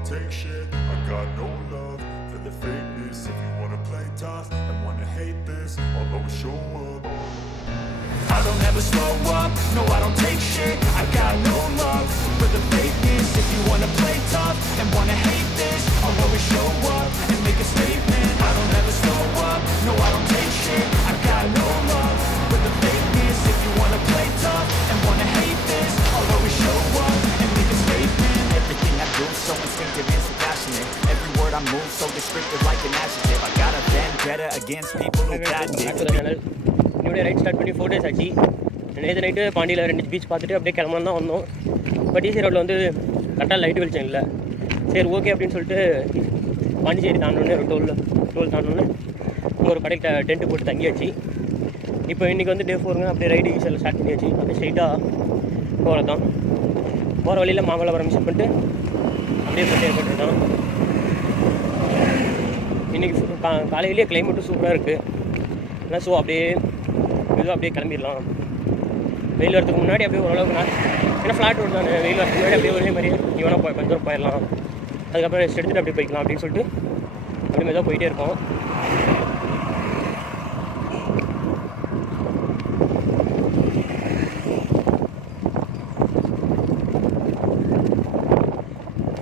don't take shit. I got no love for the fakeness. If you wanna play tough and wanna hate this, I'll always show up. I don't ever slow up, no I don't take shit. I got no love for the fakeness. If you wanna play tough and wanna hate this, I'll always show up and make a statement. I don't ever slow up, no I don't take shit. I got no love for the fakeness. If you wanna play tough and wanna hate this, I'll always show up and make a statement. Everything I do so instinctive and so passionate. Every word I move so descriptive like an adjective. I got a vendetta against people who patented. இன்னுடைய right start பண்ணி 4 days ஆச்சு. நேற்று night பாண்டியில் 2 beach பார்த்துட்டு அப்படியே கிளம்பலாம் தான் வந்தோம். But easy ரோட்டில் வந்து கரெக்டாக லைட் வெளிச்சம் இல்லை. சரி ஓகே அப்படின்னு சொல்லிட்டு பாண்டிச்சேரி தாண்டோன்னே ஒரு டோல் தாண்டோன்னே இங்கே ஒரு கடைக்கு டென்ட்டு போட்டு தங்கியாச்சு. இப்போ இன்றைக்கி வந்து டே 4ங்க அப்படியே ரைடு ஈஸியில் ஸ்டார்ட் பண்ணியாச்சு. அப்படியே ஸ்ட்ரைட்டாக போகிறது தான். போகிற வழியில் மாமல்லபுரம் மிஸ் பண்ணிட்டு அப்படியே போட்டு ஏற்பட்டுருக்கோம். இன்றைக்கி காலையிலேயே கிளைமேட்டும் சூப்பராக இருக்குது. ஆனால் ஸோ அப்படியே இதுவும் அப்படியே கிளம்பிடலாம். வெயில் வரதுக்கு முன்னாடி அப்படியே ஓரளவுக்கு நான் ஏன்னா ஃப்ளாட் ரோடு தான். வெயில் வரதுக்கு முன்னாடி அப்படியே ஒரே மாதிரியே இவனா கொஞ்சம் தூரம் போயிடலாம். அதுக்கப்புறம் ரெஸ்ட் எடுத்துகிட்டு அப்படியே போய்க்கலாம் அப்படின்னு சொல்லிட்டு அப்படியே மெதுவாக போயிட்டே இருக்கோம்.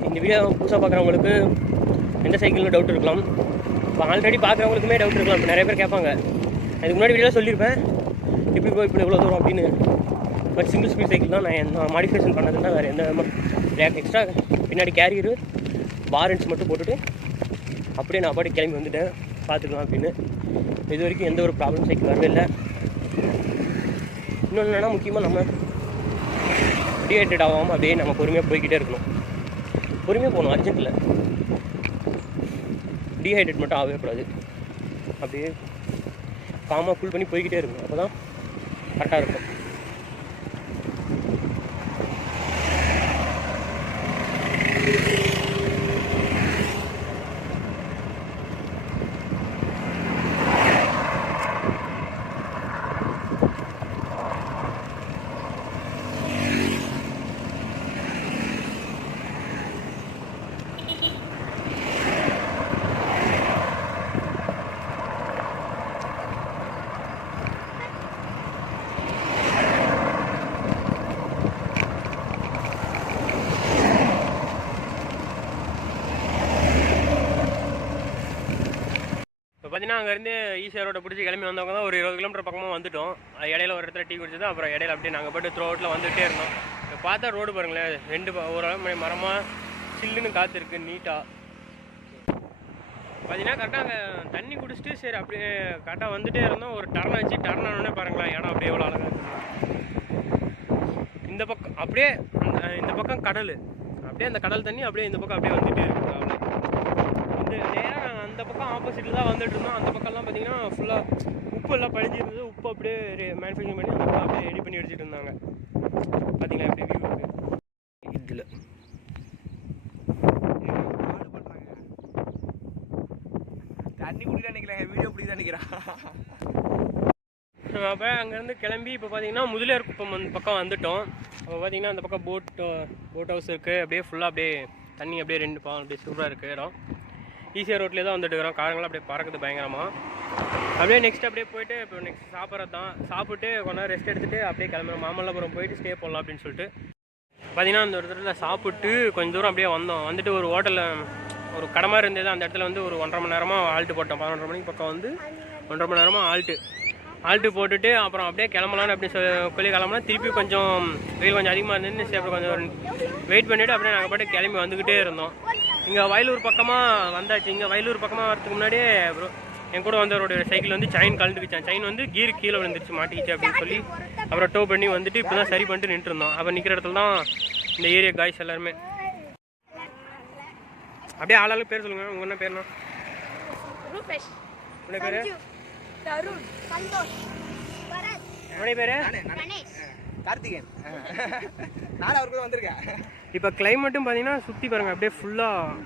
இந்த வீடியோ புதுசாக பார்க்குறவங்களுக்கு எந்த சைக்கிள்னு டவுட் இருக்கலாம். இப்போ ஆல்ரெடி பார்க்குறவங்களுக்குமே டவுட் இருக்கலாம். இப்போ நிறைய பேர் கேட்பாங்க, அதுக்கு முன்னாடி வீடியோ சொல்லியிருப்பேன் இப்படி போய் இப்படி எவ்வளோ தூரம் அப்படின்னு. பட் சிங்கிள் ஸ்பீட் சைக்கிள் தான் நான் மாடிஃபிகேஷன் பண்ணதுன்னா வேறு எந்த எக்ஸ்ட்ரா பின்னாடி கேரியரு பாரன்ஸ் மட்டும் போட்டுட்டு அப்படியே நான் பாட்டி கிளம்பி வந்துட்டேன் பார்த்துக்கலாம் அப்படின்னு. இது வரைக்கும் எந்த ஒரு ப்ராப்ளம் சைக்கிள் வரவே இல்லை. இன்னொன்று என்னென்னா முக்கியமாக நம்ம டீஹைட்ரேட் ஆகாமல் அப்படியே நம்ம பொறுமையாக போய்கிட்டே இருக்கணும். பொறுமையாக போகணும், அர்ஜென்ட் இல்லை. டீஹைட்ரேட் மட்டும் ஆகவே கூடாது. அப்படியே காமாக ஃபுல் பண்ணி போய்கிட்டே இருக்கணும். அப்போ தான் கரெக்டாக இருக்கும். பார்த்தீங்கன்னா அங்கேருந்து ஈஸியாக ரோட்டை பிடிச்சி கிளம்பி வந்தவங்க தான் ஒரு 20 கிலோமீட்டர் பக்கமாக வந்துவிட்டோம். இடையில ஒரு இடத்துல டீ குடிச்சது. அப்புறம் இடையில அப்படியே நாங்கள் போய்ட்டு த்ரோ ரோட்டில் வந்துகிட்டே இருந்தோம். இப்போ பார்த்தா ரோடு பாருங்களேன், 2 ஓரளவு மரமாக சில்லுன்னு காற்று இருக்குது நீட்டாக. பார்த்தீங்கன்னா கரெக்டாக அங்கே தண்ணி குடிச்சிட்டு சரி அப்படியே கரெக்டாக வந்துகிட்டே இருந்தோம். ஒரு டர்ன் வச்சு டர்ன் ஆனோடனே பாருங்களேன் இடம் அப்படியே எவ்வளோ அழகாக இருக்குது. இந்த பக்கம் அப்படியே இந்த பக்கம் கடல், அப்படியே அந்த கடல் தண்ணி அப்படியே இந்த பக்கம் அப்படியே வந்துகிட்டே இருக்குது. அவ்வளோ இந்த நேராக நாங்கள் அந்த பக்கம் ஆப்போசிட்டில் தான் வந்துட்டு இருந்தோம். அந்த பக்கம்லாம் பார்த்தீங்கன்னா ஃபுல்லாக உப்பு எல்லாம் பழிஞ்சிருந்தது. உப்பு அப்படியே மேனுஃபேக்சரிங் பண்ணி அந்த அப்படியே ரெடி பண்ணி எடுத்துகிட்டு இருந்தாங்க. பார்த்தீங்களா எப்படி வியூ இருக்குது இதில். தண்ணி குடிக்க நினைக்கிறாங்க, வீடியோ பிடிக்க நினைக்கிறான். அப்போ அங்கேருந்து கிளம்பி இப்போ பார்த்தீங்கன்னா முதலியார் குப்பம் அந்த பக்கம் வந்துவிட்டோம். அப்போ பார்த்தீங்கன்னா அந்த பக்கம் போட் ஹவுஸ் இருக்குது. அப்படியே ஃபுல்லாக அப்படியே தண்ணி அப்படியே 2 பாலம் அப்படியே சூப்பராக இருக்குது இடம். ஈஸியாக ரோட்லேயே தான் வந்துட்டு இருக்கிறோம். காரங்களாம் அப்படியே பறக்குது பயங்கரமாக. அப்படியே நெக்ஸ்ட் அப்படியே போய்ட்டு இப்போ நெக்ஸ்ட் சாப்பிட்றது தான். சாப்பிட்டு கொஞ்ச நேரம் ரெஸ்ட் எடுத்துகிட்டு அப்படியே கிளம்புறோம். மாமல்லபுரம் போயிட்டு ஸ்டே பண்ணலாம் அப்படின்னு சொல்லிட்டு பார்த்தீங்கன்னா அந்த ஒரு இடத்துல சாப்பிட்டு கொஞ்சம் தூரம் அப்படியே வந்தோம். வந்துட்டு ஒரு ஹோட்டலில் ஒரு கடை மாதிரி இருந்தது. அந்த இடத்துல வந்து ஒரு 1.5 மணி நேரமாக ஆல்ட்டு போட்டோம். 11:30 மணிக்கு பக்கம் வந்து 1.5 மணி நேரமாக ஆல்ட்டு போட்டுட்டு அப்புறம் அப்படியே கிளம்பலான்னு அப்படி சொல்லி கிளம்புனா திருப்பி கொஞ்சம் வெயில் கொஞ்சம் அதிகமாக இருந்துச்சு. அப்புறம் கொஞ்சம் வெயிட் பண்ணிவிட்டு அப்படியே நாங்கள் பாட்டு கிளம்பி வந்துக்கிட்டே இருந்தோம். இங்கே வயலூர் பக்கமாக வந்தாச்சு. இங்கே வயலூர் பக்கமாக வரதுக்கு முன்னாடியே என் கூட வந்தவருடைய சைக்கிள் வந்து செயின் கழண்டுக்கிச்சான். செயின் வந்து கீர் கீழே விழுந்துருச்சு, மாட்டிக்கிச்சு அப்படின்னு சொல்லி அப்புறம் டோ பண்ணி வந்துட்டு இப்போ தான் சரி பண்ணிட்டு நின்றுருந்தோம். அப்போ நிற்கிற இடத்துல தான் இந்த ஏரியா காய்ஸ் எல்லாருமே. அப்படியே ஆளாளுக்கு பேர் சொல்லுங்கள். உங்கள் என்ன பேர்னா? உன்ன பேர்? உன்ன பேர்? கார்த்திகேயன். நானும் அவருக்கு வந்திருக்கேன். இப்போ கிளைமேட்டும் பார்த்தீங்கன்னா சுற்றி பாருங்கள் அப்படியே ஃபுல்லாக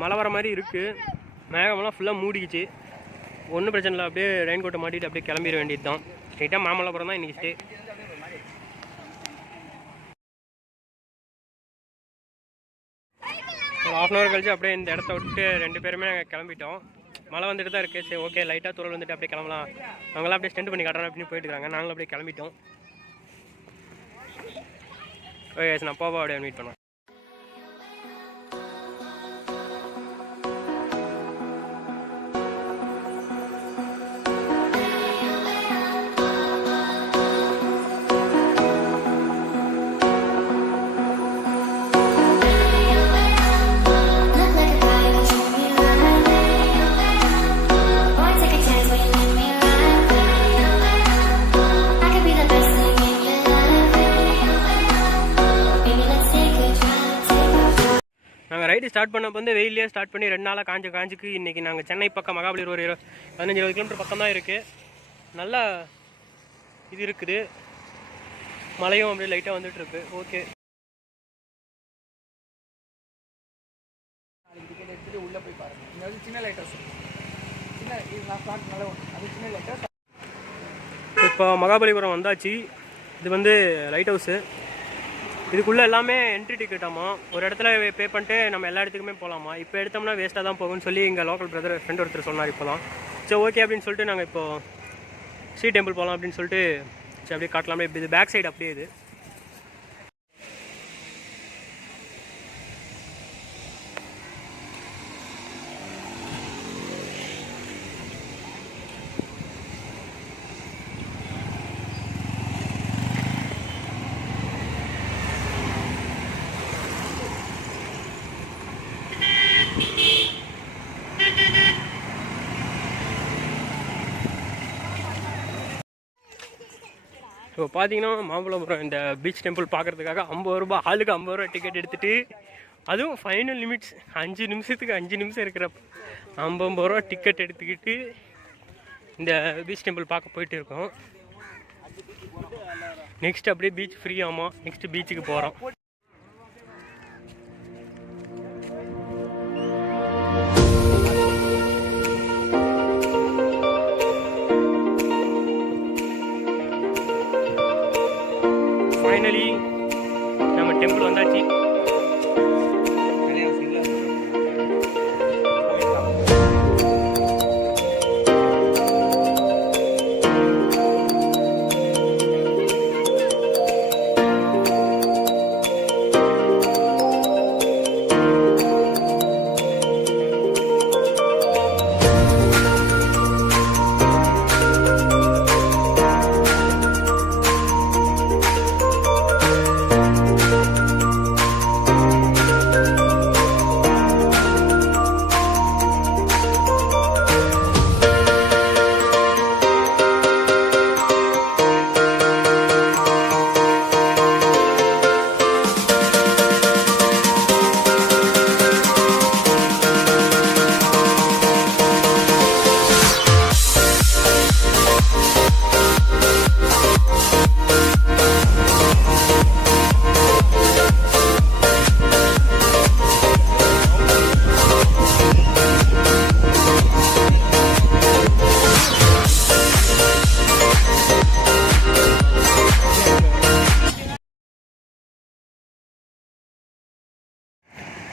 மழை வர மாதிரி இருக்குது. மேகமெல்லாம் ஃபுல்லாக மூடிக்கிச்சு. ஒன்றும் பிரச்சனை இல்லை. அப்படியே ரெயின் கோட்டை மாட்டிட்டு அப்படியே கிளம்பிட வேண்டியது தான். ஸ்ட்ரெயிட்டாக மாமல்லபுரம் தான் இன்றைக்கி ஸ்டே. ஒரு 1/2 hour கழிச்சு அப்படியே இந்த இடத்த விட்டு 2 பேருமே நாங்கள் கிளம்பிட்டோம். மழை வந்துட்டு தான் இருக்குது. சரி ஓகே லைட்டாக தூரல் வந்துட்டு அப்படியே கிளம்பலாம், அவங்களாம் அப்படியே ஸ்டெண்ட் பண்ணி காட்டுறோம் அப்படின்னு போயிட்டு இருக்காங்க. நாங்களும் அப்படியே கிளம்பிட்டோம். ஓகே நான் போவா அப்படியே மீட் பண்ணோம். நாங்கள் ரைடு ஸ்டார்ட் பண்ணப்போ வந்து வெயிலே ஸ்டார்ட் பண்ணி 2 நாளாக காஞ்சுக்கு இன்றைக்கி நாங்கள் சென்னை பக்கம் மகாபலிபுரம் ஒரு 15-20 கிலோமீட்டர் பக்கம் தான் இருக்குது. நல்லா இது இருக்குது, மழையும் அப்படியே லைட்டாக வந்துட்டுருக்கு. ஓகே டிக்கெட் எடுத்துட்டு உள்ளே போய் பாருங்கள். இந்த வந்து சின்ன லைட் ஹவுஸ், சின்ன இது நான் ஸ்டார்ட் நல்ல அது சின்ன லைட் ஹவுஸ். இப்போ மகாபலிபுரம் வந்தாச்சு. இது வந்து லைட் ஹவுஸு. இதுக்குள்ளே எல்லாமே என்ட்ரி டிக்கெட்டாமா. ஒரு இடத்துல பே பண்ணிட்டு நம்ம எல்லா இடத்துக்குமே போகலாமா. இப்போ எடுத்தோம்னா வேஸ்ட்டாக தான் போகும்னு சொல்லி எங்கள் லோக்கல் ஃப்ரெண்ட் ஒருத்தர் சொன்னார் இப்போலாம். சரி ஓகே அப்படின்னு சொல்லிட்டு நாங்கள் இப்போது ஸ்ரீ டெம்பிள் போகலாம் அப்படின்னு சொல்லிட்டு சரி அப்படியே காட்டலாமே. இப்போ இது பேக் சைடு அப்படியே இது. இப்போ பார்த்தீங்கன்னா மாமல்லபுரம் இந்த பீச் டெம்பிள் பார்க்குறதுக்காக 50 ரூபா, ஆளுக்கு 50 ரூபா டிக்கெட் எடுத்துகிட்டு, அதுவும் ஃபைனல் லிமிட்ஸ் 5 நிமிஷத்துக்கு 5 நிமிஷம் இருக்கிறப்ப 50 ரூபா டிக்கெட் எடுத்துக்கிட்டு இந்த பீச் டெம்பிள் பார்க்க போயிட்டு இருக்கோம். நெக்ஸ்ட் அப்படியே பீச் ஃப்ரீ. ஆமாம் நெக்ஸ்ட் பீச்சுக்கு போகிறோம். ஃபைனலி நம்ம டெம்பிள் வந்தாச்சு.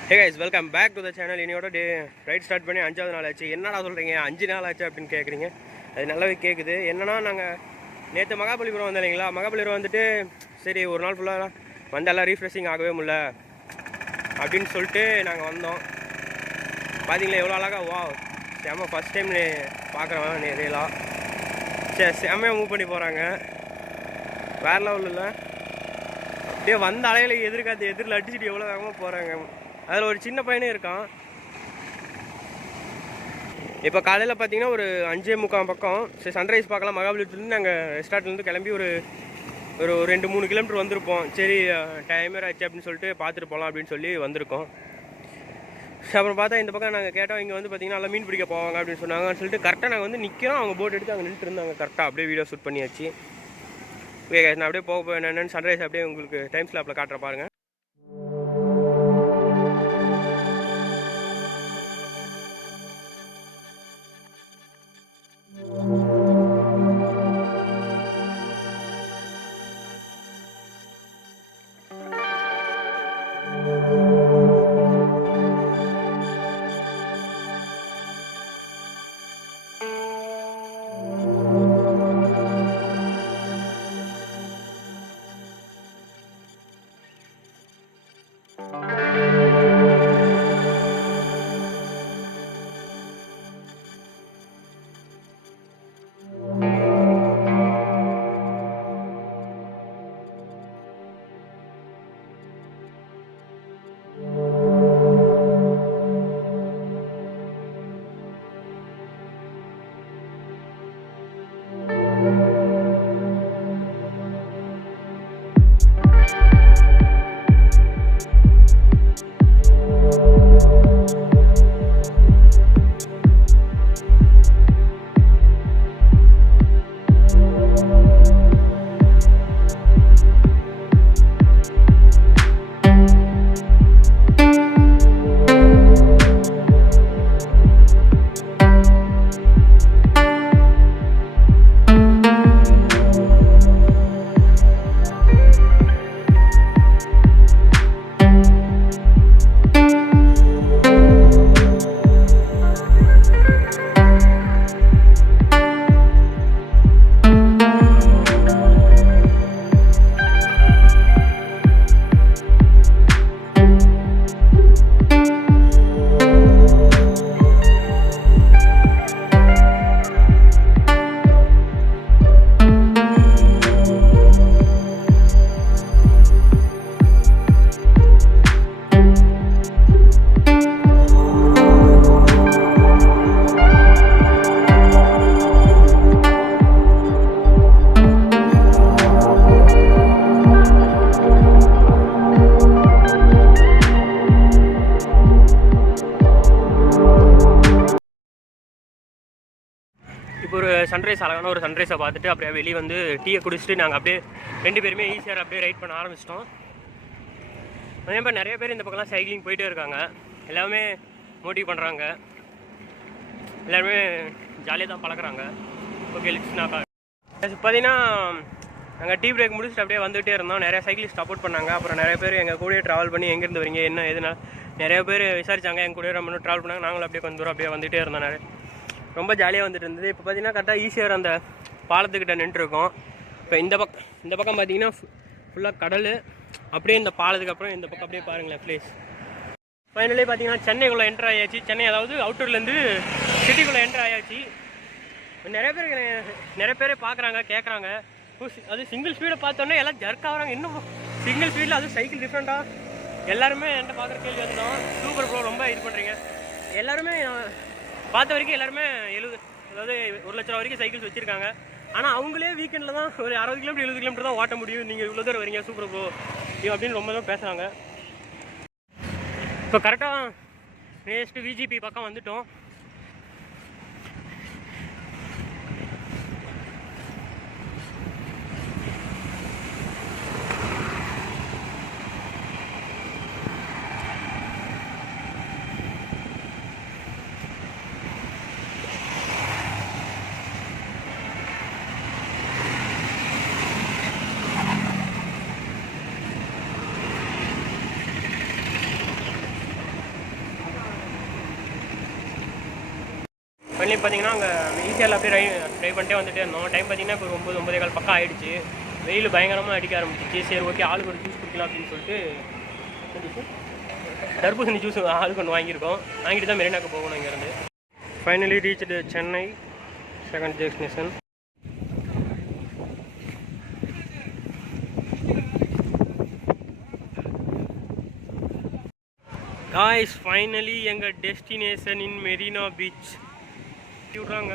Hey guys, welcome back to the channel. இன்னையோட ரைட் ஸ்டார்ட் பண்ணி 5வது நாள் ஆச்சு. என்னடா சொல்கிறீங்க 5 நாள் ஆச்சு அப்படின்னு கேட்குறீங்க. அது நல்லாவே கேட்குது. என்னன்னா நாங்கள் நேற்று மகாபலிபுரம் வந்தோம் இல்லைங்களா. மகாபலிபுரம் வந்துட்டு சரி ஒரு நாள் ஃபுல்லாக வந்து எல்லாம் ரீஃப்ரெஷிங் ஆகவே முடியல அப்படின்னு சொல்லிட்டு நாங்கள் வந்தோம். பார்த்தீங்களா எவ்வளோ அழகாக வா செம்ம ஃபஸ்ட் டைம் பார்க்குறேன் நிறையலாம். சரி செம்மையாக மூவ் பண்ணி போகிறாங்க. வேறு லெவலில் இல்லை. அப்படியே வந்த அலையில் எதிரில் அடிச்சுட்டு எவ்வளோ வேகமாக போகிறாங்க. அதில் ஒரு சின்ன பையனே இருக்கான். இப்போ காலையில் பார்த்தீங்கன்னா ஒரு 5:45 பக்கம். சரி சன்ரைஸ் பார்க்கலாம் மகாபலிபுரத்துலேருந்து நாங்கள் ரெஸ்டார்ட்லேருந்து கிளம்பி ஒரு 2-3 கிலோமீட்டர் வந்திருப்போம். சரி டைமர் ஆச்சு அப்படின்னு சொல்லிட்டு பார்த்துட்டு போகலாம் அப்படின்னு சொல்லி வந்திருக்கோம். அப்புறம் பார்த்தா இந்த பக்கம் நாங்கள் கேட்டோம், இங்கே வந்து பார்த்தீங்கன்னா நல்லா மீன் பிடிக்க போவாங்க அப்படின்னு சொன்னாங்கன்னு சொல்லிட்டு கரெக்டாக நாங்கள் வந்து நிற்கிறோம். அவங்க போட் எடுத்து அங்கே நின்றுட்டு இருந்தாங்க. கரெக்டாக அப்படியே வீடியோ ஷூட் பண்ணியாச்சு. ஓகே நான் அப்படியே போக என்னென்னு சன்ரைஸ் அப்படியே உங்களுக்கு டைம் ஸ்லாப்பில் காட்டுற பாருங்கள். சன்ரைஸ் அழகான ஒரு சன்ரைஸை பார்த்துட்டு அப்படியே வெளியே வந்து டீயை குடிச்சிட்டு நாங்கள் அப்படியே 2 பேருமே ஈஸியாக அப்படியே ரைட் பண்ண ஆரம்பிச்சிட்டோம். அதே மாதிரி நிறைய பேர் இந்த பக்கம்லாம் சைக்கிளிங் போயிட்டே இருக்காங்க. எல்லாமே மோட்டிவ் பண்ணுறாங்க, எல்லாருமே ஜாலியாக தான் பழக்கிறாங்க. ஓகே லிட்ஸ்னாக்கா பார்த்தீங்கன்னா நாங்கள் டீ பிரேக் முடிச்சுட்டு அப்படியே வந்துகிட்டே இருந்தோம். நிறைய சைக்கிளிஸ்ட் சப்போர்ட் பண்ணாங்க. அப்புறம் நிறைய பேர் எங்கள் கூடயே ட்ராவல் பண்ணி எங்கேருந்து வரீங்க என்ன எதுனா நிறைய பேர் விசாரிச்சாங்க. எங்கள் கூட ரொம்ப ட்ராவல் பண்ணாங்க. நாங்களும் அப்படியே கொஞ்சம் தூரம் அப்படியே வந்துகிட்டே இருந்தோம். ரொம்ப ஜாலியாக வந்துட்டு இருந்தது. இப்போ பார்த்தீங்கன்னா கரெக்டாக ஈஸியாக அந்த பாலத்துக்கிட்ட நின்றுருக்கோம். இப்போ இந்த பக்கம் பார்த்தீங்கன்னா ஃபுல்லாக கடல், அப்படியே இந்த பாலத்துக்கு அப்புறம் இந்த பக்கம் அப்படியே பாருங்களேன் ப்ளேஸ். ஃபைனலி பார்த்தீங்கன்னா சென்னைக்குள்ளே என்ட்ரு ஆயாச்சு. சென்னை அதாவது அவுட்டர்லேருந்து சிட்டிக்குள்ளே என்ட்ரு ஆயாச்சு. நிறைய பேர் பார்க்குறாங்க கேட்குறாங்க. அது சிங்கிள் ஸ்பீடை பார்த்தோன்னே எல்லாம் ஜர்க் ஆகிறாங்க. இன்னும் சிங்கிள் ஸ்பீடில் அதுவும் சைக்கிள் டிஃப்ரெண்ட்டாக எல்லாருமே என்கிட்ட பார்க்குற கேள்வி வந்தோம். சூப்பர் ப்ரோ ரொம்ப இது பண்ணுறீங்க. எல்லாருமே பார்த்த வரைக்கும் எல்லாருமே அதாவது 1 லட்ச ரூபா வரைக்கும் சைக்கிள்ஸ் வச்சுருக்காங்க. ஆனால் அவங்களே வீக்கெண்டில் தான் ஒரு 60 கிலோமீட்டர் 70 கிலோமீட்டர் தான் ஓட்ட முடியும். நீங்கள் இவ்வளோ தூரம் வரீங்க சூப்பர் ப்ரோ அப்படின்னு ரொம்ப தான் பேசுகிறாங்க. இப்போ கரெக்டாக நெக்ஸ்ட்டு விஜிபி பக்கம் வந்துட்டோம். பண்ணி பார்த்தீங்கன்னா அங்கே ஈஸியாக அப்படியே ட்ரைவ் பண்ணிட்டே வந்துட்டே இருந்தோம். டைம் பார்த்தீங்கன்னா இப்போ 9-9:15 பக்கம் ஆகிடுச்சு. வெயில் பயங்கரமாக அடிக்க ஆரம்பிச்சிச்சு. சரி ஓகே ஆளுக்கு ஒரு ஜூஸ் குடிக்கலாம் அப்படின்னு சொல்லிட்டு தர்பூசணி ஜூஸ் ஆளுக்கு ஒன்று வாங்கியிருக்கோம். வாங்கிட்டு தான் மெரினாக்கு போகணும் இங்கேருந்து. Finally reached Chennai second destination. Guys finally எங்கள் டெஸ்டினேஷன் இன் மெரினா பீச் விட்றாங்க.